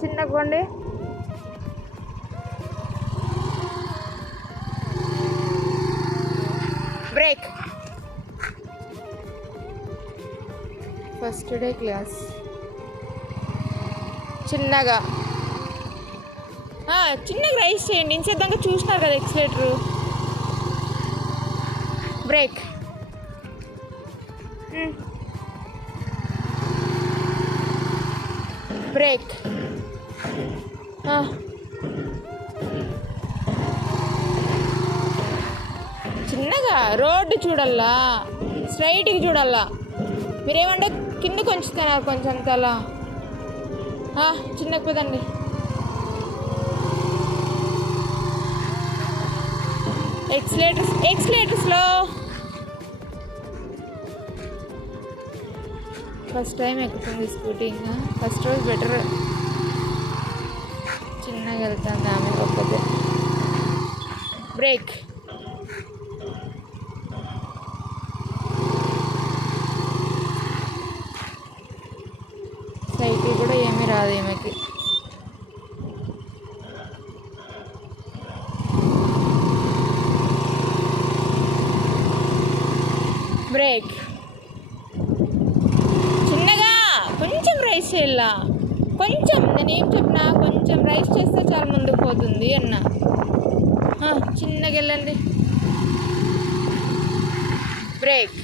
చిన్నగా పోండి. Break. First day class. చిన్నగా చిన్నగా రైస్ చేయండి. ఇంచేద్దాక చూసినారు కదా ఎక్సిలేటరు. బ్రేక్. బ్రేక్. చిన్నగా రోడ్డు చూడాలా, స్ట్రైట్కి చూడాలా. మీరేమంటే కింద కొంచుతున్నారు కొంచెం తలా. చిన్నగా పోదండి. Accelerator slow. ఫస్ట్ టైం ఎక్కుతుంది స్కూటీ. ఇంకా ఫస్ట్ రోజు బెటర్. చిన్నగా వెళ్తాను ఆమె ఒక్కతే. బ్రేక్. సైకిల్ కూడా ఏమీ రాదు ఈమెకి. బ్రేక్. చిన్నగా కొంచెం రైస్ చేయాలా. కొంచెం నేనేం చెప్పినా కొంచెం రైస్ చేస్తే చాలా ముందుకు పోతుంది అన్న. చిన్నగా వెళ్ళండి. బ్రేక్.